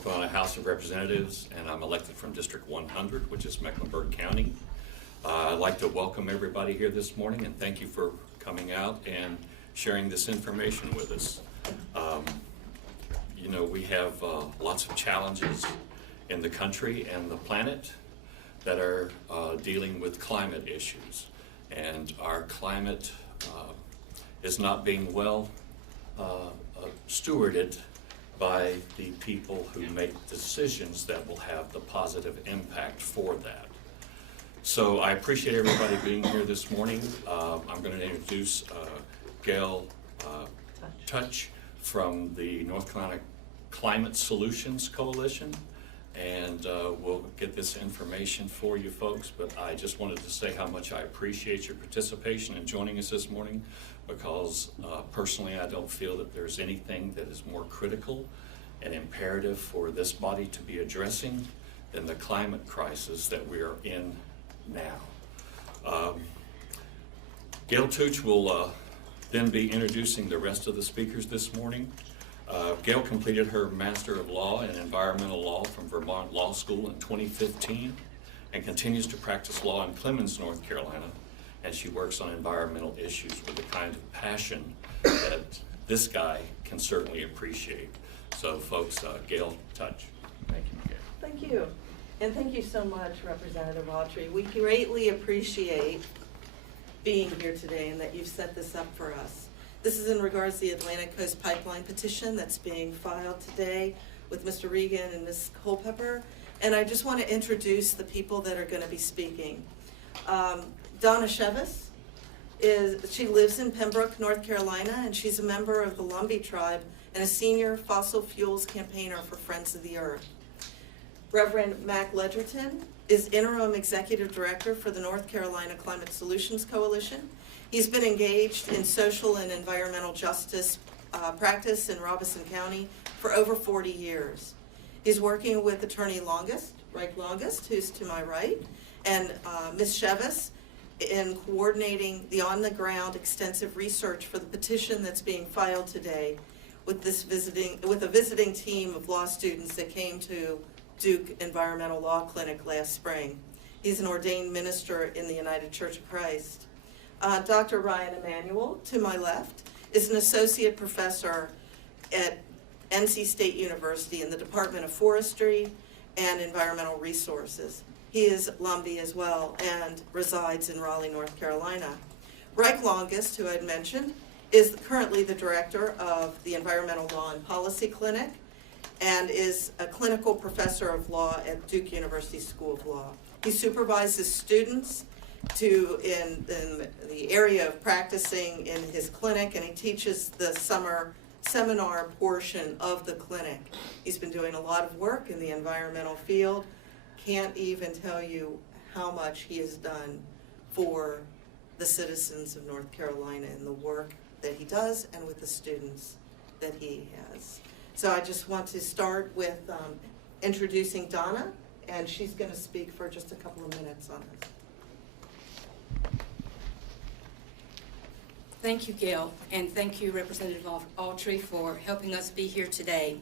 North Carolina House of Representatives, and I'm elected from District 100, which is Mecklenburg County. I'd like to welcome everybody here this morning and thank you for coming out and sharing this information with us. You know, we have lots of challenges in the country and the planet that are dealing with climate issues, and our climate is not being well stewarded by the people who make decisions that will have the positive impact for that. So I appreciate everybody being here this morning. I'm going to introduce Gail Touch from the North Carolina Climate Solutions Coalition, and we'll get this information for you folks, but I just wanted to say how much I appreciate your participation and joining us this morning, because personally I don't feel that there's anything that is more critical and imperative for this body to be addressing than the climate crisis that we are in now. Gail Touch will then be introducing the rest of the speakers this morning. Gail completed her Master of Law in Environmental Law from Vermont Law School in 2015 and continues to practice law in Clemens, North Carolina, and she works on environmental issues with the kind of passion that this guy can certainly appreciate. So folks, Gail Touch. Thank you, Gail. Thank you. And thank you so much, Representative Autry. We greatly appreciate being here today and that you've set this up for us. This is in regards to the Atlantic Coast Pipeline petition that's being filed today with Mr. Regan and Ms. Culpepper. And I just want to introduce the people that are going to be speaking. Donna Chevis, she lives in Pembroke, North Carolina, and she's a member of the Lumbee tribe and a senior fossil fuels campaigner for Friends of the Earth. Reverend Mac Ledgerton is interim executive director for the North Carolina Climate Solutions Coalition. He's been engaged in social and environmental justice practice in Robeson County for over 40 years. He's working with Attorney Reich Longest, who's to my right, and Ms. Chevis in coordinating the on-the-ground extensive research for the petition that's being filed today with a visiting team of law students that came to Duke Environmental Law Clinic last spring. He's an ordained minister in the United Church of Christ. Dr. Ryan Emanuel, to my left, is an associate professor at NC State University in the Department of Forestry and Environmental Resources. He is Lumbee as well and resides in Raleigh, North Carolina. Reich Longest, who I'd mentioned, is currently the director of the Environmental Law and Policy Clinic and is a clinical professor of law at Duke University School of Law. He supervises students in the area of practicing in his clinic, and he teaches the summer seminar portion of the clinic. He's been doing a lot of work in the environmental field. Can't even tell you how much he has done for the citizens of North Carolina and the work that he does and with the students that he has. So I just want to start with introducing Donna, and she's going to speak for just a couple of minutes on this. Thank you, Gail, and thank you, Representative Autry, for helping us be here today.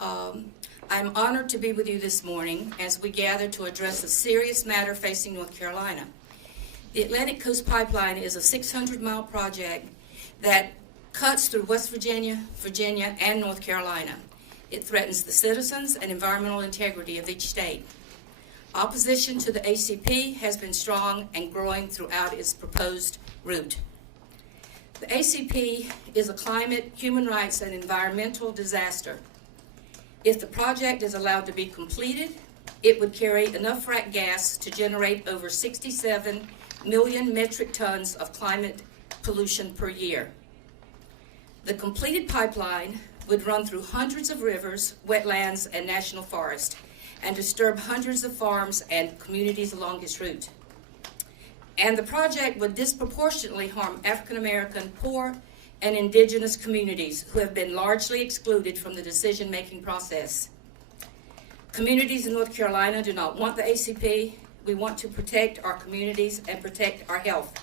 I'm honored to be with you this morning as we gather to address a serious matter facing North Carolina. The Atlantic Coast Pipeline is a 600-mile project that cuts through West Virginia, and North Carolina. It threatens the citizens and environmental integrity of each state. Opposition to the ACP has been strong and growing throughout its proposed route. The ACP is a climate, human rights, and environmental disaster. If the project is allowed to be completed, it would carry enough frack gas to generate over 67 million metric tons of climate pollution per year. The completed pipeline would run through hundreds of rivers, wetlands, and national forests, and disturb hundreds of farms and communities along its route. And the project would disproportionately harm African American, poor, and indigenous communities who have been largely excluded from the decision-making process. Communities in North Carolina do not want the ACP. We want to protect our communities and protect our health.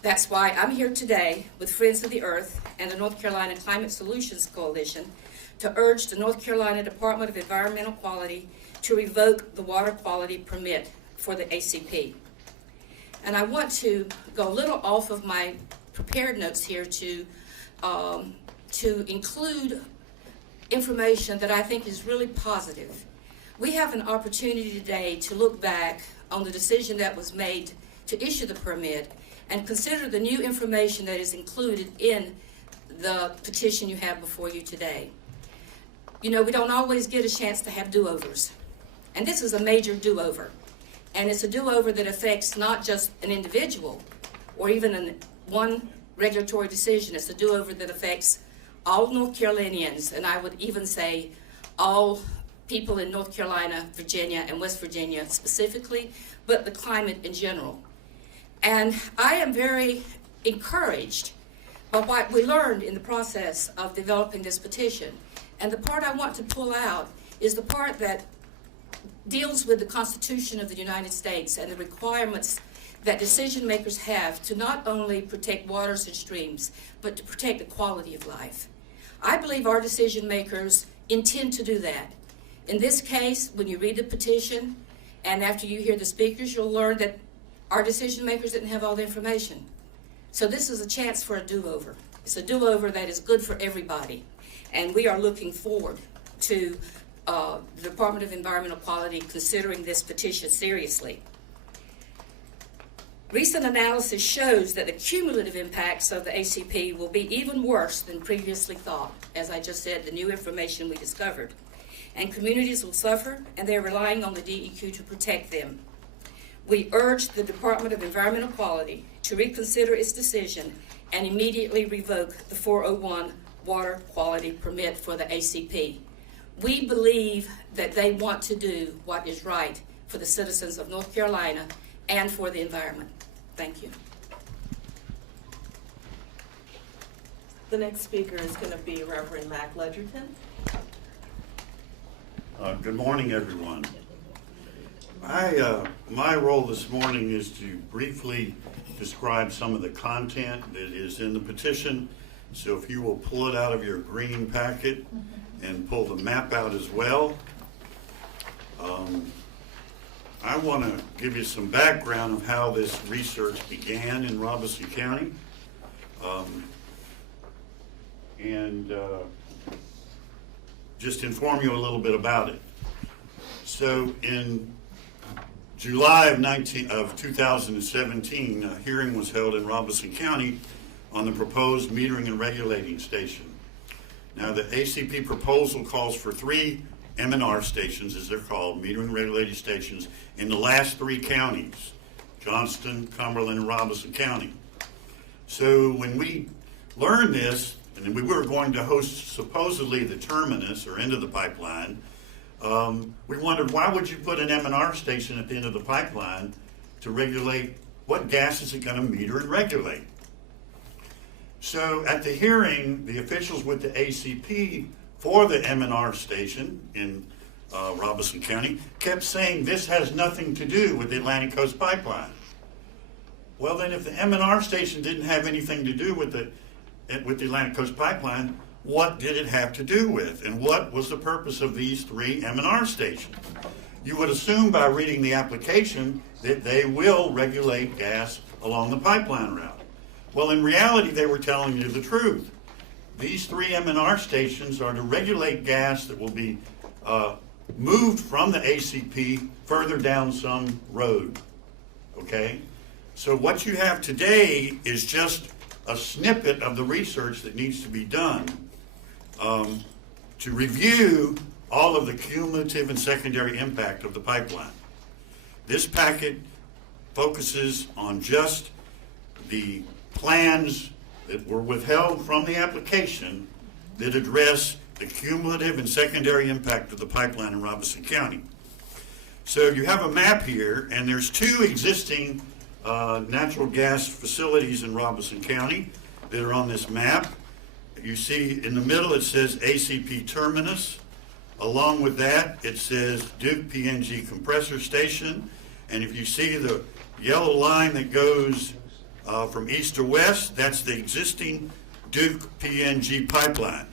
That's why I'm here today with Friends of the Earth and the North Carolina Climate Solutions Coalition to urge the North Carolina Department of Environmental Quality to revoke the water quality permit for the ACP. And I want to go a little off of my prepared notes here to include information that I think is really positive. We have an opportunity today to look back on the decision that was made to issue the permit and consider the new information that is included in the petition you have before you today. You know, we don't always get a chance to have do-overs, and this is a major do-over. And it's a do-over that affects not just an individual or even one regulatory decision. It's a do-over that affects all North Carolinians, and I would even say all people in North Carolina, Virginia, and West Virginia specifically, but the climate in general. And I am very encouraged by what we learned in the process of developing this petition. And the part I want to pull out is the part that deals with the Constitution of the United States and the requirements that decision makers have to not only protect waters and streams, but to protect the quality of life. I believe our decision makers intend to do that. In this case, when you read the petition, and after you hear the speakers, you'll learn that our decision makers didn't have all the information. So this is a chance for a do-over. It's a do-over that is good for everybody. And we are looking forward to the Department of Environmental Quality considering this petition seriously. Recent analysis shows that the cumulative impacts of the ACP will be even worse than previously thought. As I just said, the new information we discovered. And communities will suffer, and they're relying on the DEQ to protect them. We urge the Department of Environmental Quality to reconsider its decision and immediately revoke the 401 water quality permit for the ACP. We believe that they want to do what is right for the citizens of North Carolina and for the environment. Thank you. The next speaker is going to be Reverend Mac Ledgerton. Good morning, everyone. My role this morning is to briefly describe some of the content that is in the petition. So if you will pull it out of your green packet and pull the map out as well. I want to give you some background of how this research began in Robeson County. And just inform you a little bit about it. So in July of 2017, a hearing was held in Robeson County on the proposed metering and regulating station. Now, the ACP proposal calls for 3 M&R stations, as they're called, metering and regulating stations, in the last 3 counties, Johnston, Cumberland, and Robeson County. So when we learned this, and we were going to host supposedly the terminus or end of the pipeline, we wondered, why would you put an M&R station at the end of the pipeline to regulate what gas is it going to meter and regulate? So at the hearing, the officials with the ACP for the M&R station in Robeson County kept saying this has nothing to do with the Atlantic Coast Pipeline. Well, then if the M&R station didn't have anything to do with the Atlantic Coast Pipeline, what did it have to do with? And what was the purpose of these 3 M&R stations? You would assume by reading the application that they will regulate gas along the pipeline route. Well, in reality, they were telling you the truth. These 3 M&R stations are to regulate gas that will be moved from the ACP further down some road. Okay? So what you have today is just a snippet of the research that needs to be done to review all of the cumulative and secondary impact of the pipeline. This packet focuses on just the plans that were withheld from the application that address the cumulative and secondary impact of the pipeline in Robeson County. So you have a map here, and there's 2 existing natural gas facilities in Robeson County that are on this map. You see in the middle it says ACP Terminus. Along with that it says Duke PNG Compressor Station. And if you see the yellow line that goes from east to west, that's the existing Duke PNG pipeline.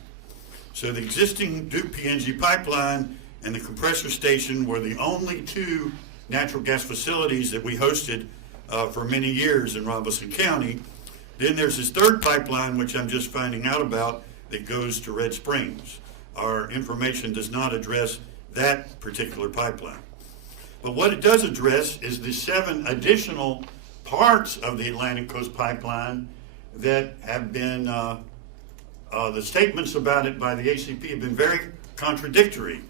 So the existing Duke PNG pipeline and the compressor station were the only two natural gas facilities that we hosted for many years in Robeson County. Then there's this third pipeline, which I'm just finding out about, that goes to Red Springs. Our information does not address that particular pipeline. But what it does address is the 7 additional parts of the Atlantic Coast Pipeline that have been, the statements about it by the ACP have been very contradictory.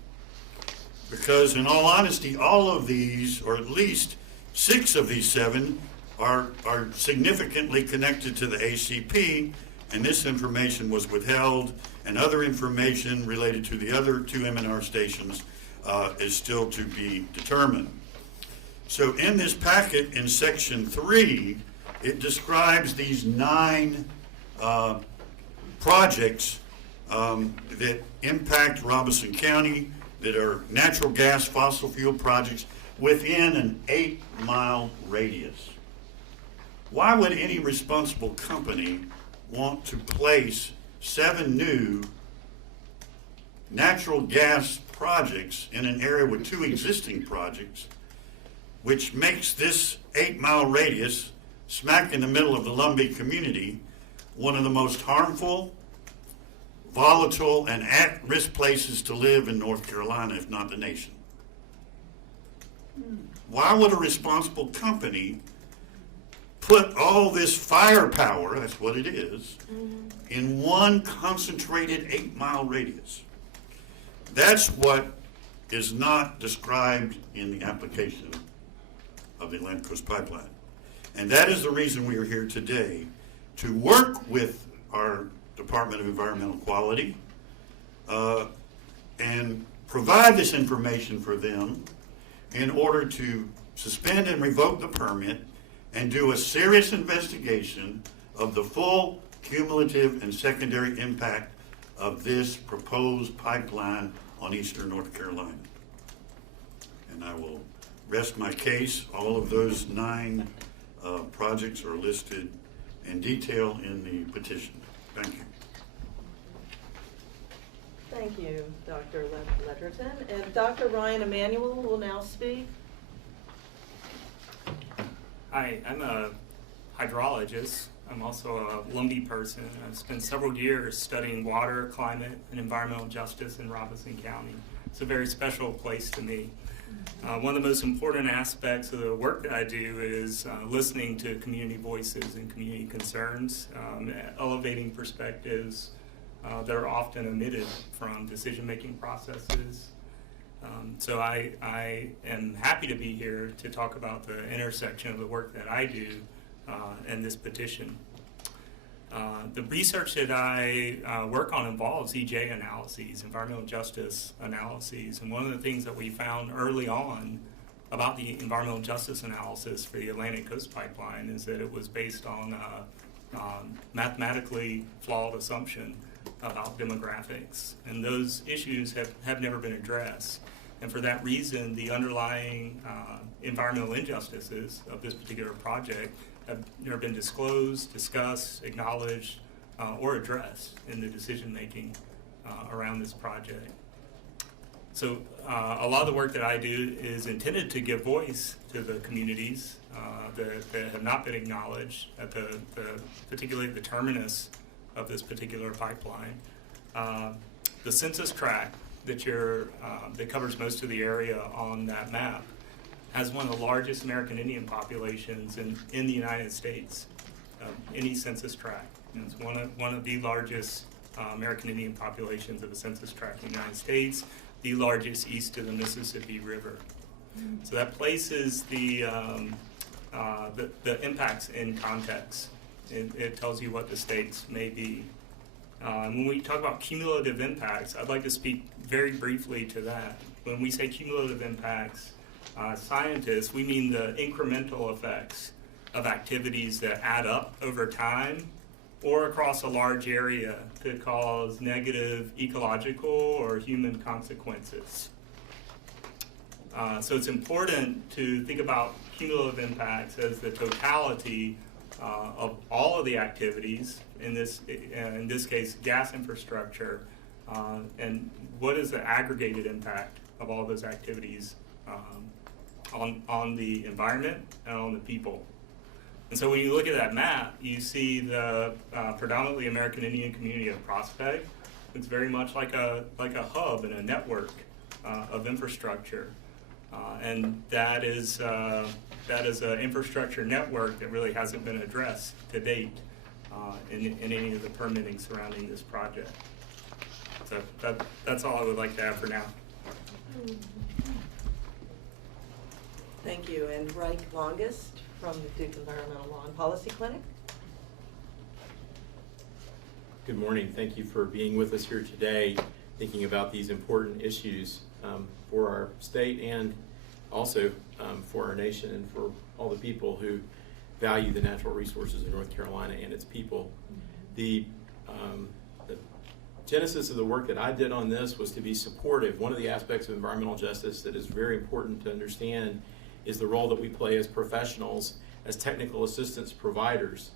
Because in all honesty, all of these, or at least 6 of these 7, are significantly connected to the ACP, and this information was withheld, and other information related to the other 2 M&R stations is still to be determined. So in this packet, in section 3, it describes these 9 projects that impact Robeson County, that are natural gas fossil fuel projects within an 8-mile radius. Why would any responsible company want to place 7 new natural gas projects in an area with 2 existing projects, which makes this 8-mile radius, smack in the middle of the Lumbee community, one of the most harmful, volatile, and at-risk places to live in North Carolina, if not the nation? Why would a responsible company put all this firepower, that's what it is, in one concentrated 8-mile radius? That's what is not described in the application of the Atlantic Coast Pipeline. And that is the reason we are here today, to work with our Department of Environmental Quality and provide this information for them in order to suspend and revoke the permit and do a serious investigation of the full cumulative and secondary impact of this proposed pipeline on eastern North Carolina. And I will rest my case. All of those 9 projects are listed in detail in the petition. Thank you. Thank you, Dr. Ledgerton. And Dr. Ryan Emanuel will now speak. Hi, I'm a hydrologist. I'm also a Lumbee person. I've spent several years studying water, climate, and environmental justice in Robeson County. It's a very special place to me. One of the most important aspects of the work that I do is listening to community voices and community concerns, elevating perspectives that are often omitted from decision-making processes. So I am happy to be here to talk about the intersection of the work that I do and this petition. The research that I work on involves EJ analyses, environmental justice analyses, and one of the things that we found early on about the environmental justice analysis for the Atlantic Coast Pipeline is that it was based on a mathematically flawed assumption about demographics, and those issues have never been addressed. And for that reason, the underlying environmental injustices of this particular project have never been disclosed, discussed, acknowledged, or addressed in the decision-making around this project. So a lot of the work that I do is intended to give voice to the communities that have not been acknowledged at particularly the terminus of this particular pipeline. The census tract that covers most of the area on that map has one of the largest American Indian populations in the United States, any census tract. And it's one of the largest American Indian populations of a census tract in the United States, the largest east of the Mississippi River. So that places the impacts in context. It tells you what the stakes may be. When we talk about cumulative impacts, I'd like to speak very briefly to that. When we say cumulative impacts, scientists, we mean the incremental effects of activities that add up over time or across a large area to cause negative ecological or human consequences. So it's important to think about cumulative impacts as the totality of all of the activities, in this case gas infrastructure, and what is the aggregated impact of all those activities on the environment and on the people. And so when you look at that map, you see the predominantly American Indian community of Prospect. It's very much like a hub and a network of infrastructure, and that is an infrastructure network that really hasn't been addressed to date in any of the permitting surrounding this project. So that's all I would like to add for now. Thank you. And Reich Longest from the Duke Environmental Law and Policy Clinic. Good morning. Thank you for being with us here today, thinking about these important issues for our state and also for our nation and for all the people who value the natural resources of North Carolina and its people. The genesis of the work that I did on this was to be supportive. One of the aspects of environmental justice that is very important to understand is the role that we play as professionals, as technical assistance providers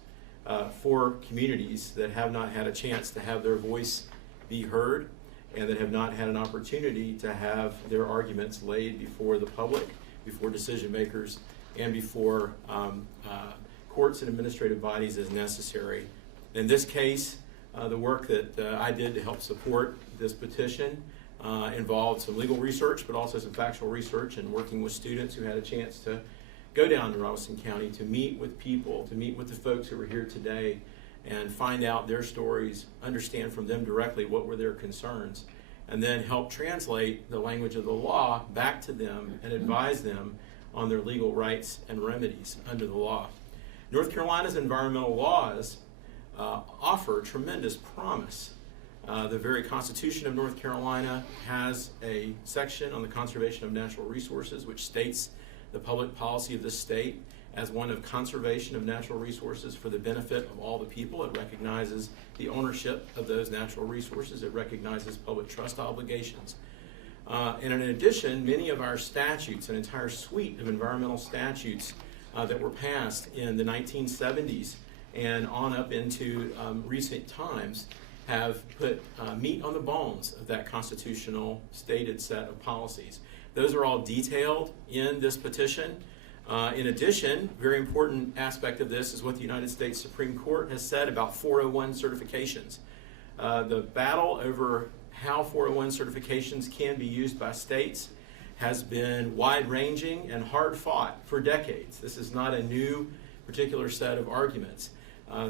for communities that have not had a chance to have their voice be heard and that have not had an opportunity to have their arguments laid before the public, before decision makers, and before courts and administrative bodies as necessary. In this case, the work that I did to help support this petition involved some legal research, but also some factual research and working with students who had a chance to go down to Robeson County to meet with people, to meet with the folks who are here today and find out their stories, understand from them directly what were their concerns, and then help translate the language of the law back to them and advise them on their legal rights and remedies under the law. North Carolina's environmental laws offer tremendous promise. The very Constitution of North Carolina has a section on the conservation of natural resources which states the public policy of the state as one of conservation of natural resources for the benefit of all the people. It recognizes the ownership of those natural resources. It recognizes public trust obligations. And in addition, many of our statutes, an entire suite of environmental statutes that were passed in the 1970s and on up into recent times have put meat on the bones of that constitutional stated set of policies. Those are all detailed in this petition. In addition, very important aspect of this is what the United States Supreme Court has said about 401 certifications. The battle over how 401 certifications can be used by states has been wide-ranging and hard-fought for decades. This is not a new particular set of arguments.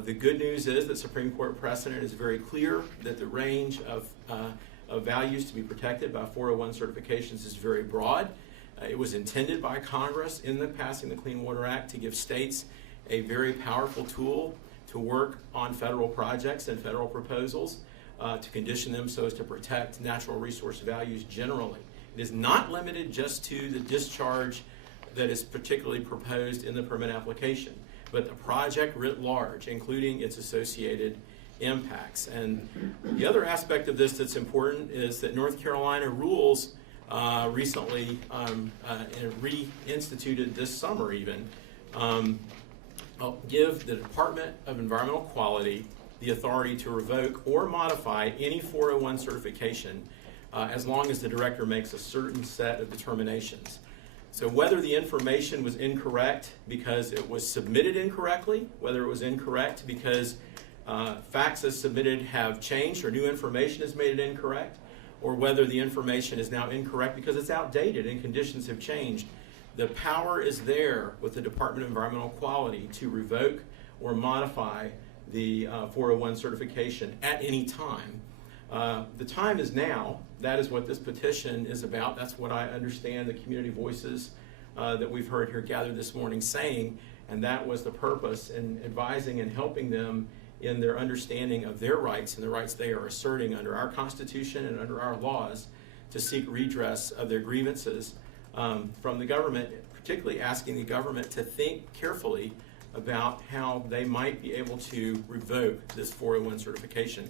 The good news is that Supreme Court precedent is very clear that the range of values to be protected by 401 certifications is very broad. It was intended by Congress in the passing the Clean Water Act to give states a very powerful tool to work on federal projects and federal proposals, to condition them so as to protect natural resource values generally. It is not limited just to the discharge that is particularly proposed in the permit application, but the project writ large, including its associated impacts. And the other aspect of this that's important is that North Carolina rules recently reinstituted this summer even, give the Department of Environmental Quality the authority to revoke or modify any 401 certification as long as the director makes a certain set of determinations. So whether the information was incorrect because it was submitted incorrectly, whether it was incorrect because facts as submitted have changed or new information has made it incorrect, or whether the information is now incorrect because it's outdated and conditions have changed, the power is there with the Department of Environmental Quality to revoke or modify the 401 certification at any time. The time is now. That is what this petition is about. That's what I understand the community voices that we've heard here gathered this morning saying, and that was the purpose in advising and helping them in their understanding of their rights and the rights they are asserting under our Constitution and under our laws to seek redress of their grievances from the government, particularly asking the government to think carefully about how they might be able to revoke this 401 certification.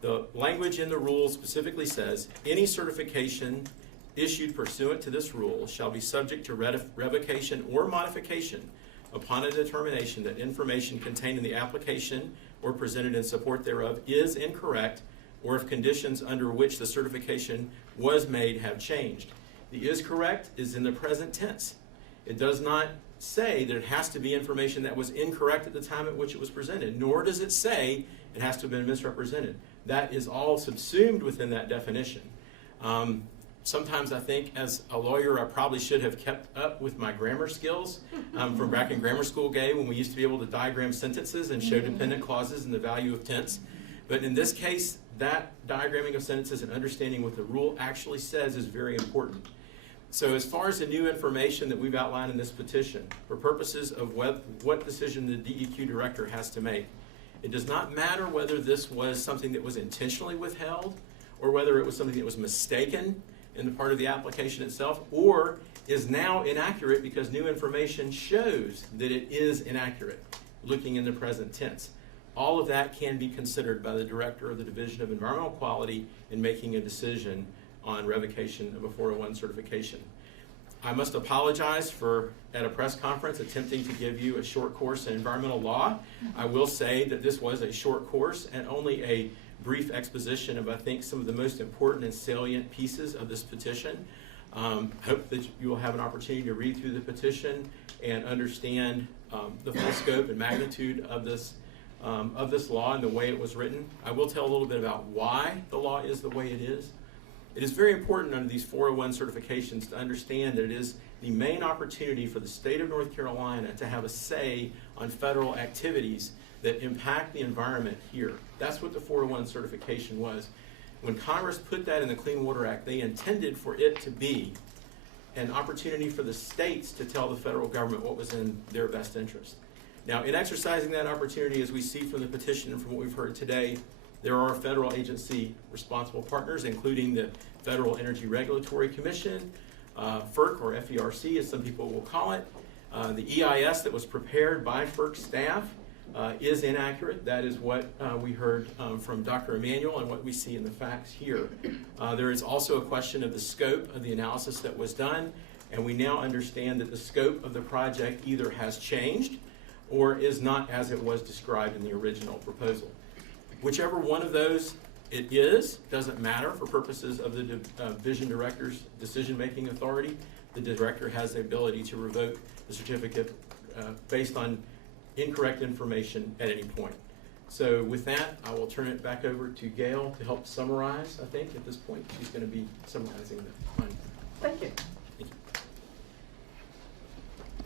The language in the rule specifically says, any certification issued pursuant to this rule shall be subject to revocation or modification upon a determination that information contained in the application or presented in support thereof is incorrect or if conditions under which the certification was made have changed. The is correct is in the present tense. It does not say that it has to be information that was incorrect at the time at which it was presented, nor does it say it has to have been misrepresented. That is all subsumed within that definition. Sometimes I think as a lawyer I probably should have kept up with my grammar skills from back in grammar school day when we used to be able to diagram sentences and show dependent clauses and the value of tense. But in this case, that diagramming of sentences and understanding what the rule actually says is very important. So as far as the new information that we've outlined in this petition, for purposes of what decision the DEQ director has to make, it does not matter whether this was something that was intentionally withheld or whether it was something that was mistaken in the part of the application itself or is now inaccurate because new information shows that it is inaccurate, looking in the present tense. All of that can be considered by the director of the Division of Environmental Quality in making a decision on revocation of a 401 certification. I must apologize for, at a press conference, attempting to give you a short course in environmental law. I will say that this was a short course and only a brief exposition of, I think, some of the most important and salient pieces of this petition. Hope that you will have an opportunity to read through the petition and understand the full scope and magnitude of this law and the way it was written. I will tell a little bit about why the law is the way it is. It is very important under these 401 certifications to understand that it is the main opportunity for the state of North Carolina to have a say on federal activities that impact the environment here. That's what the 401 certification was. When Congress put that in the Clean Water Act, they intended for it to be an opportunity for the states to tell the federal government what was in their best interest. Now, in exercising that opportunity, as we see from the petition and from what we've heard today, there are federal agency responsible partners, including the Federal Energy Regulatory Commission, FERC, or FERC, as some people will call it. The EIS that was prepared by FERC staff is inaccurate. That is what we heard from Dr. Emanuel and what we see in the facts here. There is also a question of the scope of the analysis that was done, and we now understand that the scope of the project either has changed or is not as it was described in the original proposal. Whichever one of those it is, doesn't matter for purposes of the division director's decision-making authority. The director has the ability to revoke the certificate based on incorrect information at any point. So with that, I will turn it back over to Gail to help summarize, I think, at this point. She's going to be summarizing the findings. Thank you. Thank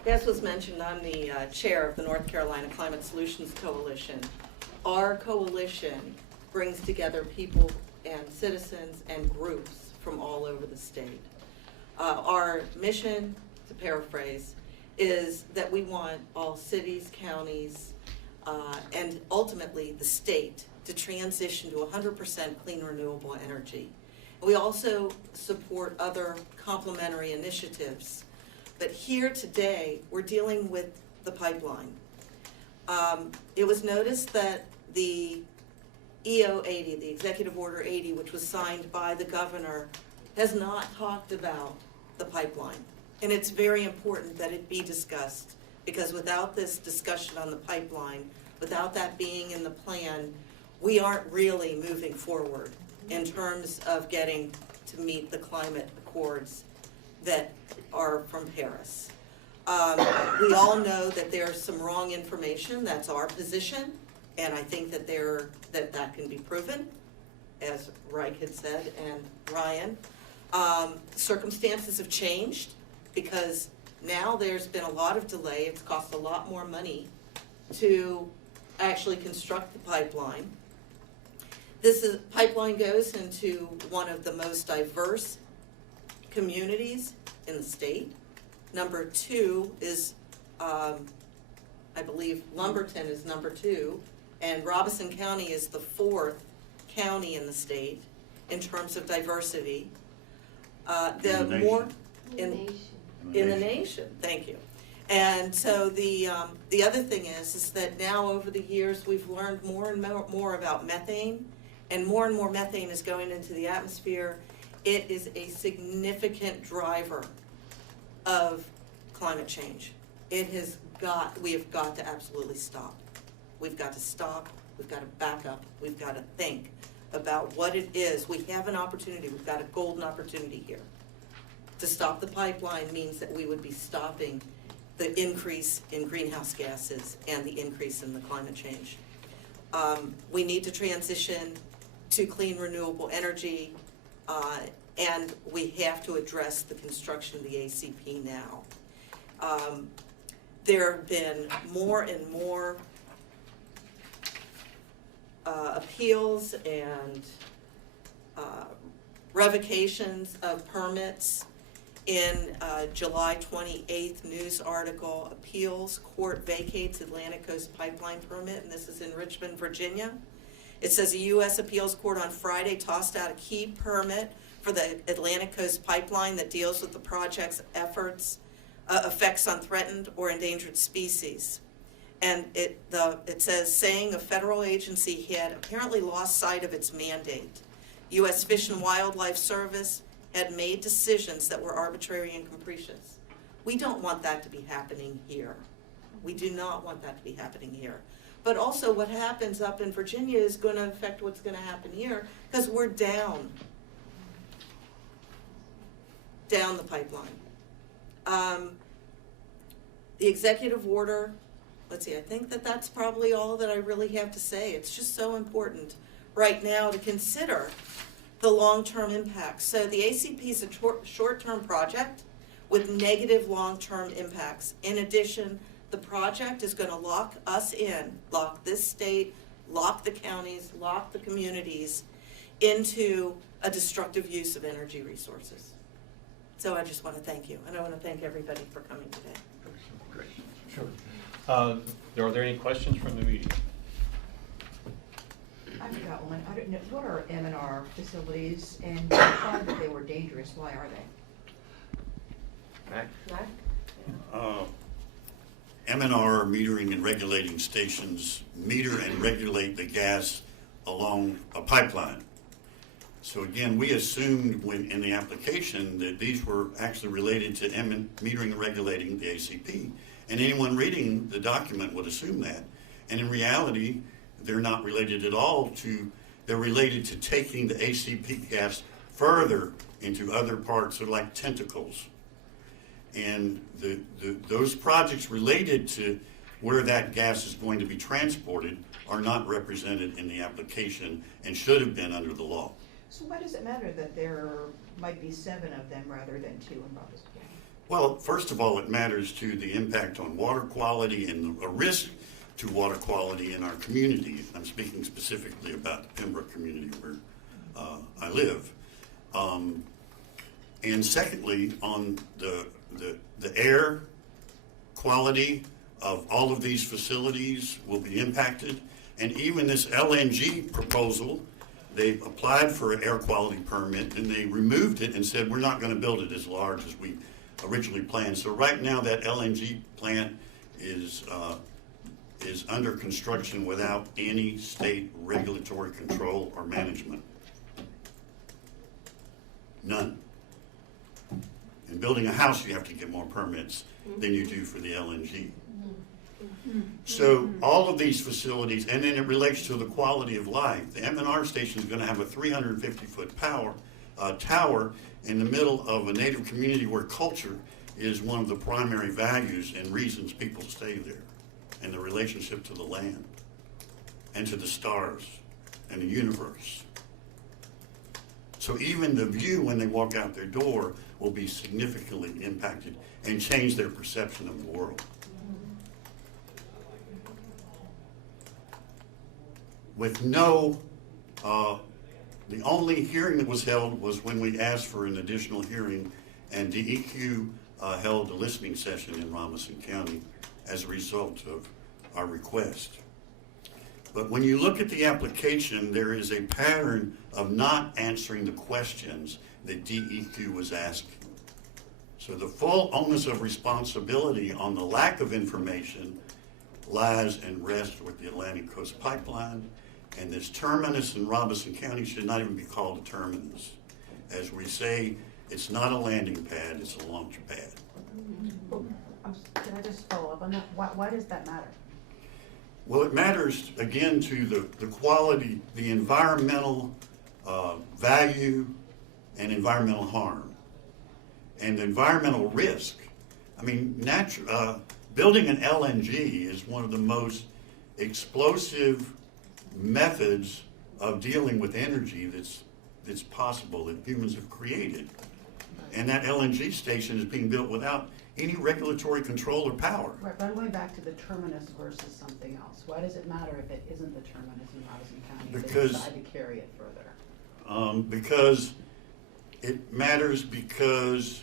you. As was mentioned, I'm the chair of the North Carolina Climate Solutions Coalition. Our coalition brings together people and citizens and groups from all over the state. Our mission, to paraphrase, is that we want all cities, counties, and ultimately the state to transition to 100% clean renewable energy. We also support other complementary initiatives. But here today, we're dealing with the pipeline. It was noticed that the EO 80, the Executive Order 80, which was signed by the governor, has not talked about the pipeline. And it's very important that it be discussed, because without this discussion on the pipeline, without that being in the plan, we aren't really moving forward in terms of getting to meet the climate accords that are from Paris. We all know that there's some wrong information. That's our position, and I think that that can be proven, as Reich had said, and Ryan. Circumstances have changed because now there's been a lot of delay. It's cost a lot more money to actually construct the pipeline. Pipeline goes into one of the most diverse communities in the state. Number 2 is, I believe Lumberton is number 2, and Robeson County is the 4th county in the state in terms of diversity. In the nation, thank you. And so the other thing is that now over the years we've learned more and more about methane, and more methane is going into the atmosphere. It is a significant driver of climate change. We have got to absolutely stop. We've got to stop, we've got to back up, we've got to think about what it is. We have an opportunity, we've got a golden opportunity here. To stop the pipeline means that we would be stopping the increase in greenhouse gases and the increase in the climate change. We need to transition to clean renewable energy, and we have to address the construction of the ACP now. There have been more and more appeals and revocations of permits. In July 28th news article, appeals court vacates Atlantic Coast Pipeline permit, and this is in Richmond, Virginia. It says a U.S. appeals court on Friday tossed out a key permit for the Atlantic Coast Pipeline that deals with the project's effects on threatened or endangered species. And it says, saying a federal agency had apparently lost sight of its mandate. U.S. Fish and Wildlife Service had made decisions that were arbitrary and capricious. We don't want that to be happening here. We do not want that to be happening here. But also what happens up in Virginia is going to affect what's going to happen here, because we're down the pipeline. The executive order, let's see, I think that that's probably all that I really have to say. It's just so important right now to consider the long-term impacts. So the ACP is a short-term project with negative long-term impacts. In addition, the project is going to lock us in, lock this state, lock the counties, lock the communities into a destructive use of energy resources. So I just want to thank you, and I want to thank everybody for coming today. Great. Sure. Are there any questions from the meeting? I forgot one. I don't know, what are M&R facilities, and you found that they were dangerous, why are they? Mac? M&R, metering and regulating stations, meter and regulate the gas along a pipeline. So again, we assumed when in the application that these were actually related to metering and regulating the ACP. And anyone reading the document would assume that. And in reality, they're not related at all they're related to taking the ACP gas further into other parts, of like tentacles. And those projects related to where that gas is going to be transported are not represented in the application and should have been under the law. So why does it matter that there might be 7 of them rather than 2 in Robertson County? Well, first of all, it matters to the impact on water quality and a risk to water quality in our community. I'm speaking specifically about the Pembroke community where I live. And secondly, on the air quality of all of these facilities will be impacted. And even this LNG proposal, they applied for an air quality permit and they removed it and said, we're not going to build it as large as we originally planned. So right now that LNG plant is under construction without any state regulatory control or management. None. In building a house, you have to get more permits than you do for the LNG. So all of these facilities, and then it relates to the quality of life. The M&R station is going to have a 350-foot tower in the middle of a native community where culture is one of the primary values and reasons people stay there, and the relationship to the land and to the stars and the universe. So even the view when they walk out their door will be significantly impacted and change their perception of the world. With no, the only hearing that was held was when we asked for an additional hearing, and DEQ held a listening session in Robinson County as a result of our request. But when you look at the application, there is a pattern of not answering the questions that DEQ was asking. So the full onus of responsibility on the lack of information lies and rests with the Atlantic Coast Pipeline, and this terminus in Robinson County should not even be called a terminus. As we say, it's not a landing pad, it's a launch pad. Can I just follow up on that? Why does that matter? Well, it matters, again, to the quality, the environmental value and environmental harm. And the environmental risk. I mean, building an LNG is one of the most explosive methods of dealing with energy that's possible, that humans have created. And that LNG station is being built without any regulatory control or power. Right, but I'm going back to the terminus versus something else. Why does it matter if it isn't the terminus in Robinson County if they decide to carry it further? Because it matters because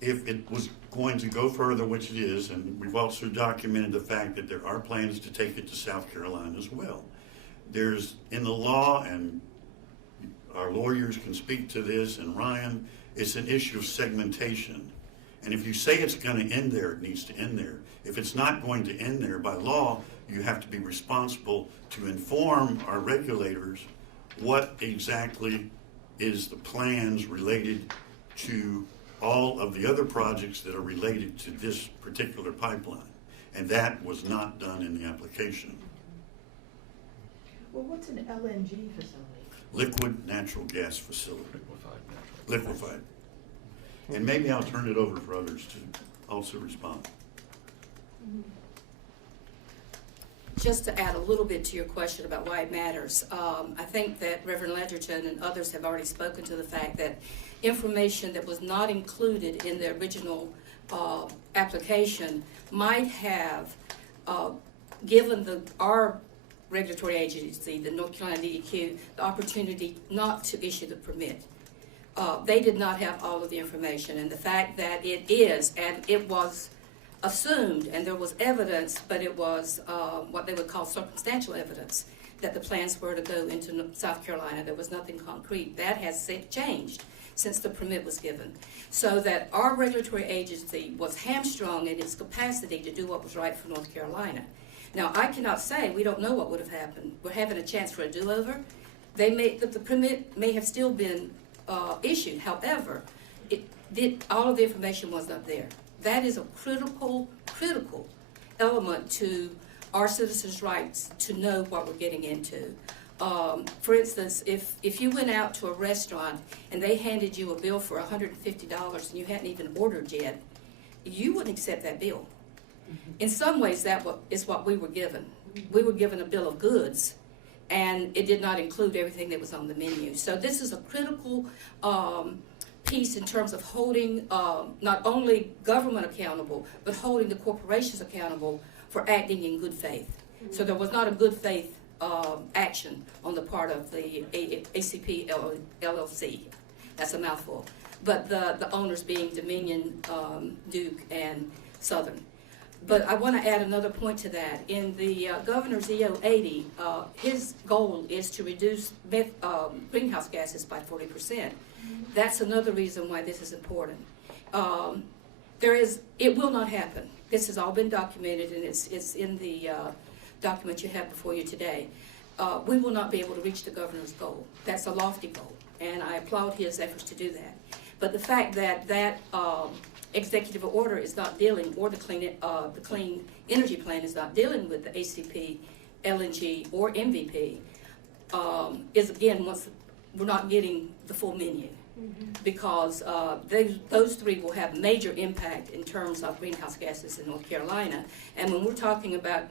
if it was going to go further, which it is, and we've also documented the fact that there are plans to take it to South Carolina as well. There's, in the law, and our lawyers can speak to this, and Ryan, it's an issue of segmentation. And if you say it's going to end there, it needs to end there. If it's not going to end there, by law, you have to be responsible to inform our regulators what exactly is the plans related to all of the other projects that are related to this particular pipeline. And that was not done in the application. Well, what's an LNG facility? Liquid natural gas facility, Liquefied natural gas. liquefied. And maybe I'll turn it over for others to also respond. Just to add a little bit to your question about why it matters, I think that Reverend Ledgerton and others have already spoken to the fact that information that was not included in the original application might have given our regulatory agency, the North Carolina DEQ, the opportunity not to issue the permit. They did not have all of the information, and the fact that it is, and it was assumed, and there was evidence, but it was what they would call circumstantial evidence, that the plans were to go into South Carolina. There was nothing concrete. That has changed since the permit was given. So that our regulatory agency was hamstrung in its capacity to do what was right for North Carolina. Now, I cannot say, we don't know what would have happened. We're having a chance for a do-over. The permit may have still been issued. However, all of the information was not there. That is a critical element to our citizens' rights to know what we're getting into. For instance, if you went out to a restaurant and they handed you a bill for $150 and you hadn't even ordered yet, you wouldn't accept that bill. In some ways, that is what we were given. We were given a bill of goods, and it did not include everything that was on the menu. So this is a critical piece in terms of holding not only government accountable, but holding the corporations accountable for acting in good faith. So there was not a good faith action on the part of the ACP LLC. That's a mouthful. But the owners being Dominion, Duke, and Southern. But I want to add another point to that. In the governor's EO 80, his goal is to reduce greenhouse gases by 40%. That's another reason why this is important. It will not happen. This has all been documented, and it's in the document you have before you today. We will not be able to reach the governor's goal. That's a lofty goal, and I applaud his efforts to do that. But the fact that executive order is not dealing, or the Clean Energy Plan is not dealing with the ACP, LNG, or MVP, is again, we're not getting the full menu. Because those three will have major impact in terms of greenhouse gases in North Carolina. And when we're talking about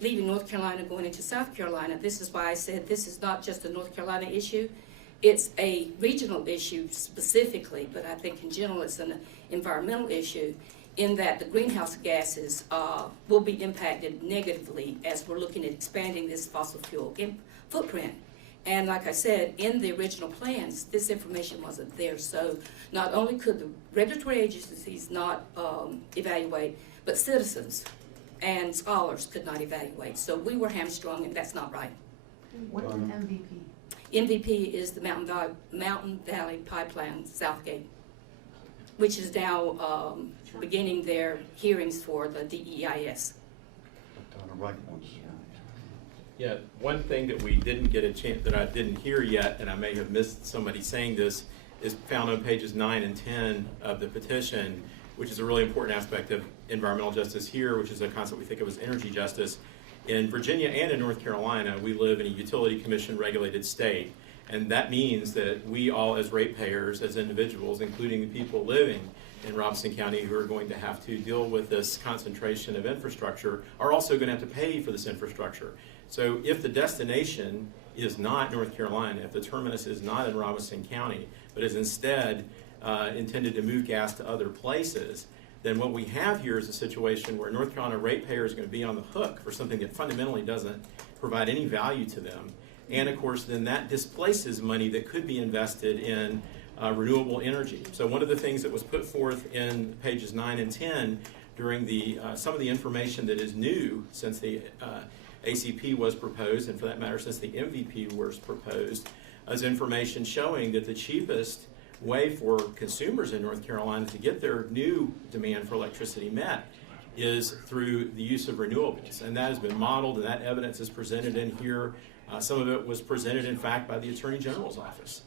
leaving North Carolina going into South Carolina, this is why I said this is not just a North Carolina issue. It's a regional issue specifically, but I think in general it's an environmental issue in that the greenhouse gases will be impacted negatively as we're looking at expanding this fossil fuel footprint. And like I said, in the original plans, this information wasn't there. So not only could the regulatory agencies not evaluate, but citizens and scholars could not evaluate. So we were hamstrung, and that's not right. What's an MVP? MVP is the Mountain Valley Pipeline Southgate, which is now beginning their hearings for the DEIS. Yeah, one thing that we didn't get a chance, that I didn't hear yet, and I may have missed somebody saying this, is found on pages 9 and 10 of the petition, which is a really important aspect of environmental justice here, which is a concept we think of as energy justice. In Virginia and in North Carolina, we live in a utility commission regulated state, and that means that we all as ratepayers, as individuals, including the people living in Robeson County who are going to have to deal with this concentration of infrastructure, are also going to have to pay for this infrastructure. So if the destination is not North Carolina, if the terminus is not in Robeson County, but is instead intended to move gas to other places, then what we have here is a situation where North Carolina ratepayer is going to be on the hook for something that fundamentally doesn't provide any value to them. And of course, then that displaces money that could be invested in renewable energy. So one of the things that was put forth in pages 9 and 10 during some of the information that is new since the ACP was proposed, and for that matter, since the MVP was proposed, is information showing that the cheapest way for consumers in North Carolina to get their new demand for electricity met is through the use of renewables. And that has been modeled, and that evidence is presented in here. Some of it was presented, in fact, by the Attorney General's office.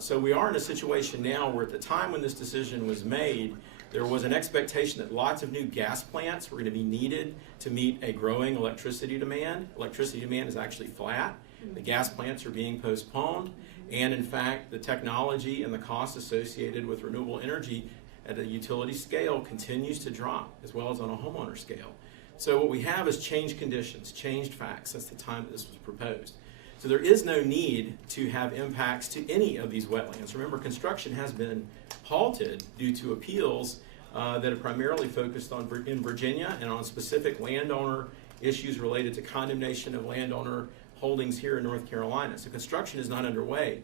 So we are in a situation now where at the time when this decision was made, there was an expectation that lots of new gas plants were going to be needed to meet a growing electricity demand. Electricity demand is actually flat. The gas plants are being postponed. And in fact, the technology and the cost associated with renewable energy at a utility scale continues to drop, as well as on a homeowner scale. So what we have is changed conditions, changed facts since the time that this was proposed. So there is no need to have impacts to any of these wetlands. Remember, construction has been halted due to appeals that are primarily focused in Virginia and on specific landowner issues related to condemnation of landowner holdings here in North Carolina. So construction is not underway.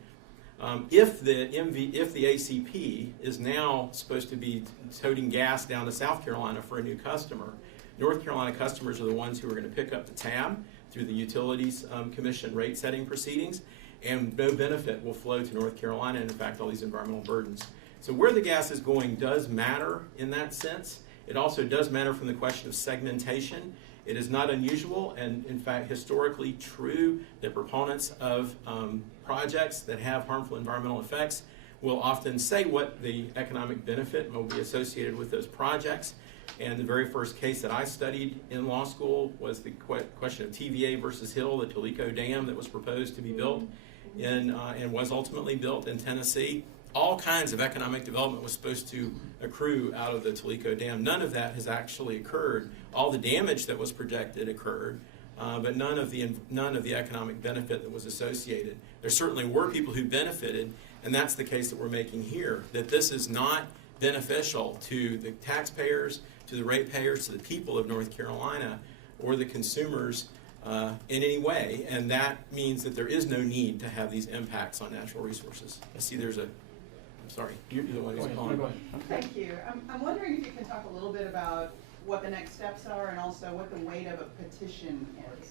If the ACP is now supposed to be toting gas down to South Carolina for a new customer, North Carolina customers are the ones who are going to pick up the tab through the Utilities Commission rate setting proceedings, and no benefit will flow to North Carolina, and in fact all these environmental burdens. So where the gas is going does matter in that sense. It also does matter from the question of segmentation. It is not unusual and in fact historically true that proponents of projects that have harmful environmental effects will often say what the economic benefit will be associated with those projects. And the very first case that I studied in law school was the question of TVA versus Hill, the Toleco Dam that was proposed to be built and was ultimately built in Tennessee. All kinds of economic development was supposed to accrue out of the Toleco Dam. None of that has actually occurred. All the damage that was projected occurred, but none of the economic benefit that was associated. There certainly were people who benefited, and that's the case that we're making here, that this is not beneficial to the taxpayers, to the ratepayers, to the people of North Carolina, or the consumers in any way, and that means that there is no need to have these impacts on natural resources. I see there's I'm sorry, you're the one who's calling. Thank you. I'm wondering if you can talk a little bit about what the next steps are and also what the weight of a petition is.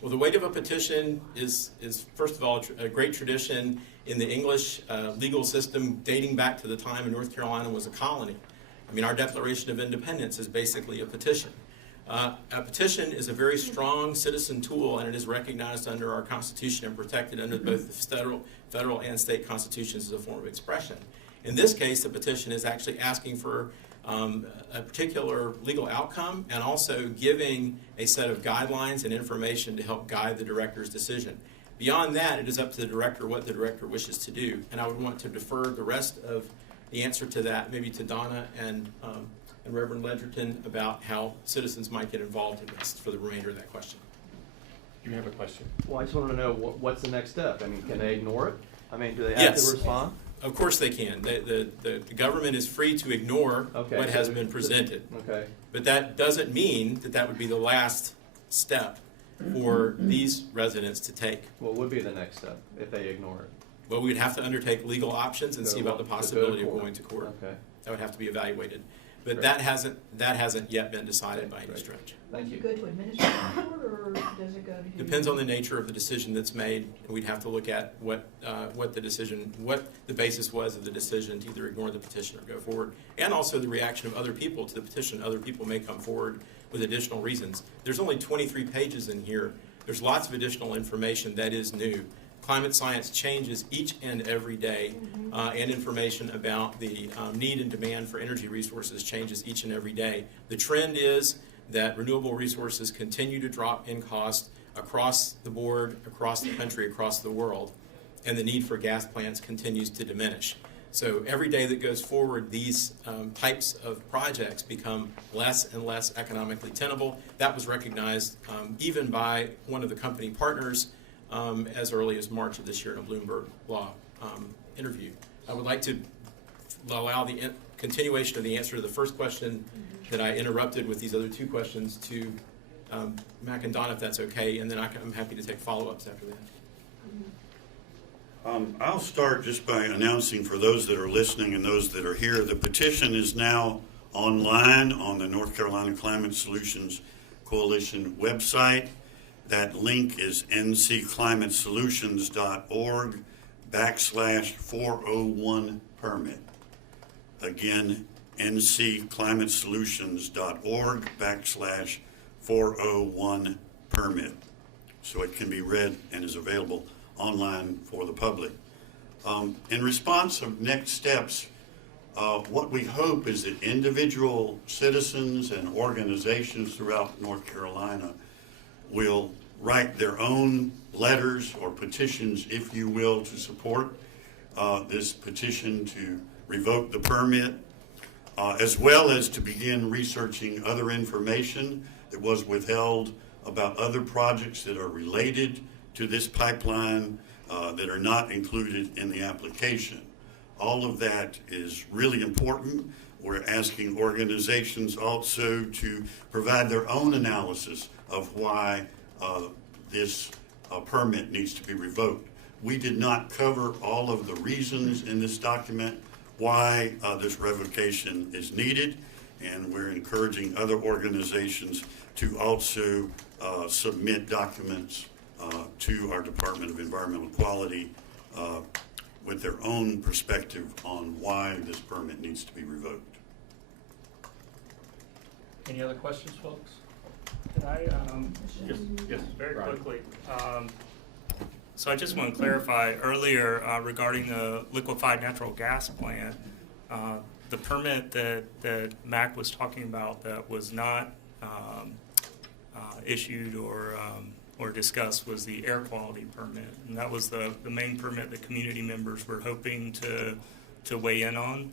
Well, the weight of a petition is first of all, a great tradition in the English legal system dating back to the time when North Carolina was a colony. I mean, our Declaration of Independence is basically a petition. A petition is a very strong citizen tool, and it is recognized under our Constitution and protected under both the federal and state constitutions as a form of expression. In this case, the petition is actually asking for a particular legal outcome and also giving a set of guidelines and information to help guide the director's decision. Beyond that, it is up to the director what the director wishes to do, and I would want to defer the rest of the answer to that maybe to Donna and Reverend Ledgerton about how citizens might get involved in this for the remainder of that question. Do you have a question? Well, I just want to know what's the next step. I mean, can they ignore it? I mean, do they have Yes. to respond? Of course they can. The government is free to ignore what has been presented. Okay. But that doesn't mean that that would be the last step for these residents to take. What would be the next step if they ignore it? Well, we'd have to undertake legal options and see about the possibility of going to court. Okay. That would have to be evaluated. But Great. that hasn't yet been decided by any Great. stretch. Thank Does you. it go to administrative court, or does it go to? Depends on the nature of the decision that's made. We'd have to look at what the basis was of the decision to either ignore the petition or go forward, and also the reaction of other people to the petition. Other people may come forward with additional reasons. There's only 23 pages in here. There's lots of additional information that is new. Climate science changes each and every day, and information about the need and demand for energy resources changes each and every day. The trend is that renewable resources continue to drop in cost across the board, across the country, across the world, and the need for gas plants continues to diminish. So every day that goes forward, these types of projects become less and less economically tenable. That was recognized even by one of the company partners as early as March of this year in a Bloomberg Law interview. I would like to allow the continuation of the answer to the first question that I interrupted with these other two questions to Mac and Don, if that's okay, and then I'm happy to take follow-ups after that. I'll start just by announcing for those that are listening and those that are here, the petition is now online on the North Carolina Climate Solutions Coalition website. That link is nclimatesolutions.org/401-permit. Again, nclimatesolutions.org/401-permit. So it can be read and is available online for the public. In response of next steps, what we hope is that individual citizens and organizations throughout North Carolina will write their own letters or petitions, if you will, to support this petition to revoke the permit, as well as to begin researching other information that was withheld about other projects that are related to this pipeline that are not included in the application. All of that is really important. We're asking organizations also to provide their own analysis of why this permit needs to be revoked. We did not cover all of the reasons in this document why this revocation is needed, and we're encouraging other organizations to also submit documents to our Department of Environmental Quality with their own perspective on why this permit needs to be revoked. Any other questions, folks? Could I, Yes. very Right. quickly, so I just want to clarify earlier regarding the liquefied natural gas plant, the permit that Mac was talking about that was not issued or discussed was the air quality permit, and that was the main permit that community members were hoping to weigh in on.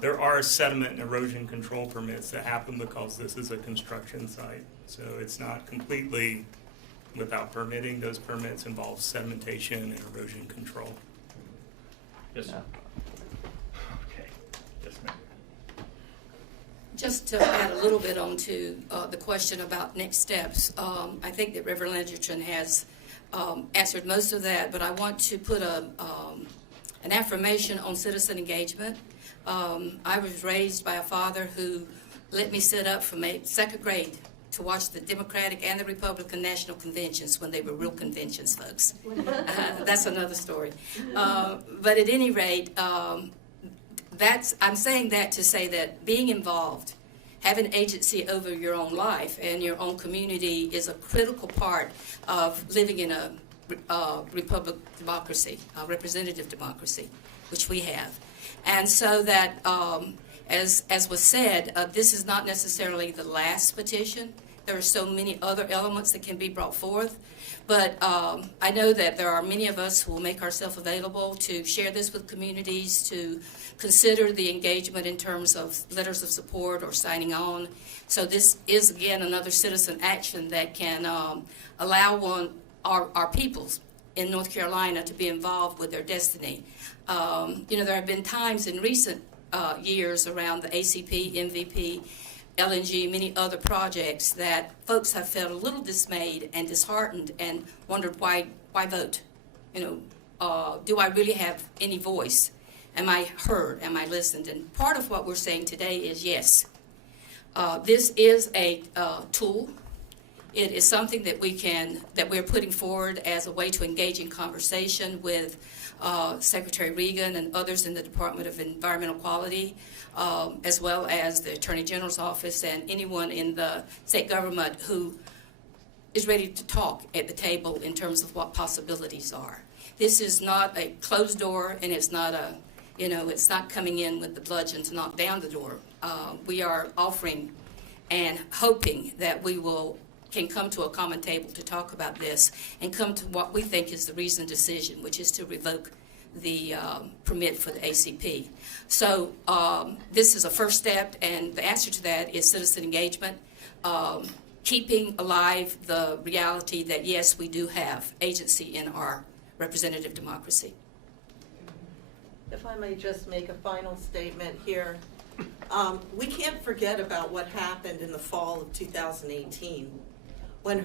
There are sediment and erosion control permits that happen because this is a construction site, so it's not completely without permitting. Those permits involve sedimentation and erosion control. Yes, sir. Okay. Yes, ma'am. Just to add a little bit onto the question about next steps, I think that Reverend Ledgerton has answered most of that, but I want to put an affirmation on citizen engagement. I was raised by a father who let me sit up from second grade to watch the Democratic and the Republican national conventions when they were real conventions, folks. That's another story. But at any rate, I'm saying that to say that being involved, having agency over your own life and your own community is a critical part of living in a republic democracy, a representative democracy, which we have. And so that, as was said, this is not necessarily the last petition. There are so many other elements that can be brought forth. But I know that there are many of us who will make ourselves available to share this with communities, to consider the engagement in terms of letters of support or signing on. So this is, again, another citizen action that can allow our peoples in North Carolina to be involved with their destiny. There have been times in recent years around the ACP, MVP, LNG, many other projects that folks have felt a little dismayed and disheartened and wondered why vote? Do I really have any voice? Am I heard? Am I listened? And part of what we're saying today is yes. This is a tool. It is something that we're putting forward as a way to engage in conversation with Secretary Regan and others in the Department of Environmental Quality, as well as the Attorney General's office and anyone in the state government who is ready to talk at the table in terms of what possibilities are. This is not a closed door, and it's not it's not coming in with the bludgeon to knock down the door. We are offering and hoping that we can come to a common table to talk about this and come to what we think is the reasoned decision, which is to revoke the permit for the ACP. So this is a first step, and the answer to that is citizen engagement, keeping alive the reality that, yes, we do have agency in our representative democracy. If I may just make a final statement here. We can't forget about what happened in the fall of 2018 when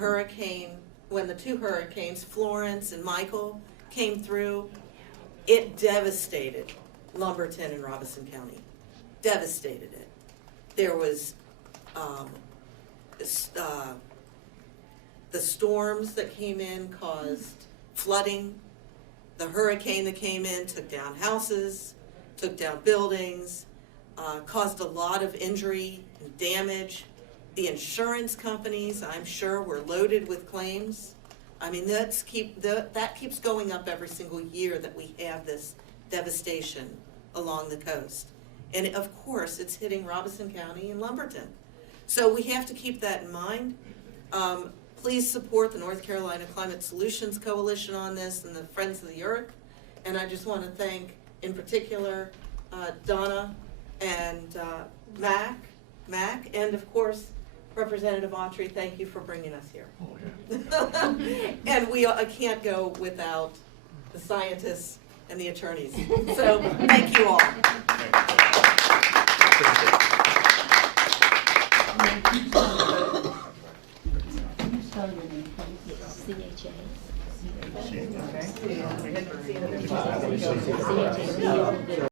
the two hurricanes, Florence and Michael, came through. It devastated Lumberton and Robeson County. Devastated it. There was the storms that came in caused flooding. The hurricane that came in took down houses, took down buildings, caused a lot of injury and damage. The insurance companies, I'm sure, were loaded with claims. I mean, that keeps going up every single year that we have this devastation along the coast. And of course, it's hitting Robeson County and Lumberton. So we have to keep that in mind. Please support the North Carolina Climate Solutions Coalition on this and the Friends of the Earth. And I just want to thank, in particular, Donna and Mac, and of course, Representative Autry, thank you for bringing us here. And I can't go without the scientists and the attorneys. So thank you all. CHA.